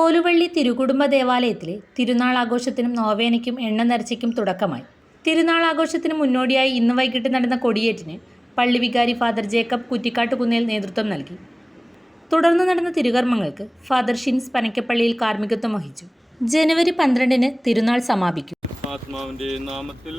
കോലുവള്ളി തിരുകുടുംബ ദേവാലയത്തിലെ തിരുനാൾ ആഘോഷത്തിനും നോവേനയ്ക്കും എണ്ണ നേർച്ചയ്ക്കും തുടക്കമായി. തിരുനാൾ ആഘോഷത്തിന് മുന്നോടിയായി ഇന്ന് വൈകിട്ട് നടന്ന കൊടിയേറ്റിന് പള്ളി വികാരി ഫാദർ ജേക്കബ് കുറ്റിക്കാട്ടുകുന്നേൽ നേതൃത്വം നൽകി. തുടർന്ന് നടന്ന തിരുകർമ്മങ്ങൾക്ക് ഫാദർ ഷിൻസ് പനക്കപ്പള്ളിയിൽ കാർമ്മികത്വം വഹിച്ചു. ജനുവരി 12-ന് തിരുനാൾ സമാപിക്കും. ആത്മാവിന്റെ നാമത്തിൽ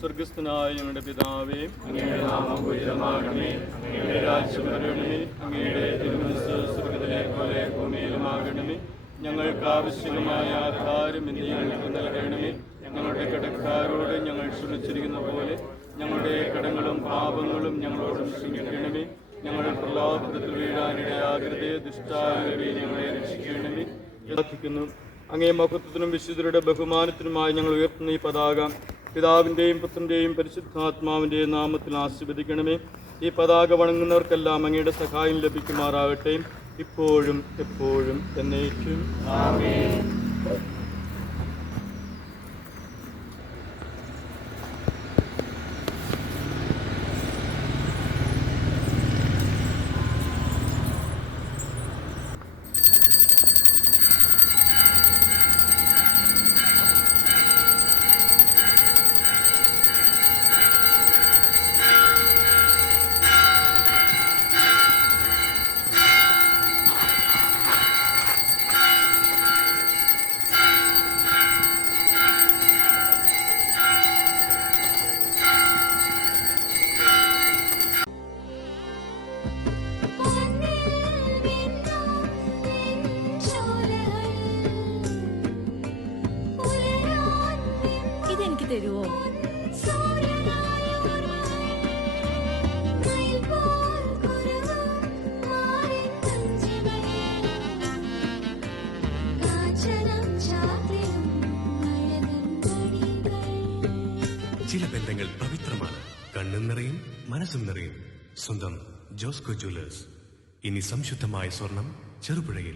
സ്വർഗസ്ഥനായ ഞങ്ങളുടെ പിതാവേ, അങ്ങയുടെ നാമം പൂജിതമാകണമേ, അങ്ങയുടെ രാജ്യം വരണമേ, അങ്ങയുടെ തിരുമനസ്സ് സ്വർഗ്ഗത്തിലെ പോലെ ഭൂമിയിലുമാകണമേ. ഞങ്ങൾക്ക് ആവശ്യമായ ആഹാരം ഇന്ന് ഞങ്ങൾക്ക് നൽകണമേ. ഞങ്ങളുടെ കടക്കാരോട് ഞങ്ങൾ ക്ഷമിച്ചിരിക്കുന്ന പോലെ ഞങ്ങളുടെ കടങ്ങളും പാപങ്ങളും ഞങ്ങളോടും ക്ഷമിക്കണമേ. ഞങ്ങൾ പ്രലോഭനത്തിൽ വീഴാനിടയാകരുതേ, ദുഷ്ടാരൂപി ഞങ്ങളെ രക്ഷിക്കണമേ. പ്രാർത്ഥിക്കുന്നു. അങ്ങേ മഹത്വത്തിനും വിശുദ്ധരുടെ ബഹുമാനത്തിനുമായി ഞങ്ങൾ ഉയർത്തുന്ന ഈ പതാക പിതാവിൻ്റെയും പുത്രൻ്റെയും പരിശുദ്ധാത്മാവിൻ്റെയും നാമത്തിൽ ആശീർവദിക്കണമേ. ഈ പതാക വണങ്ങുന്നവർക്കെല്ലാം അങ്ങയുടെ സഹായം ലഭിക്കുമാറാകട്ടെ, ഇപ്പോഴും എപ്പോഴും എന്നേക്കും ആമേൻ. ഇതെനിക്ക് തരുമോ? ചില ബന്ധങ്ങൾ പവിത്രമാണ്. കണ്ണും നിറയും മനസ്സും നിറയും. സ്വന്തം ജോസ്കോ ജ്വല്ലേഴ്സ്. ഇനി സംശുദ്ധമായ സ്വർണം ചെറുപുഴയിൽ.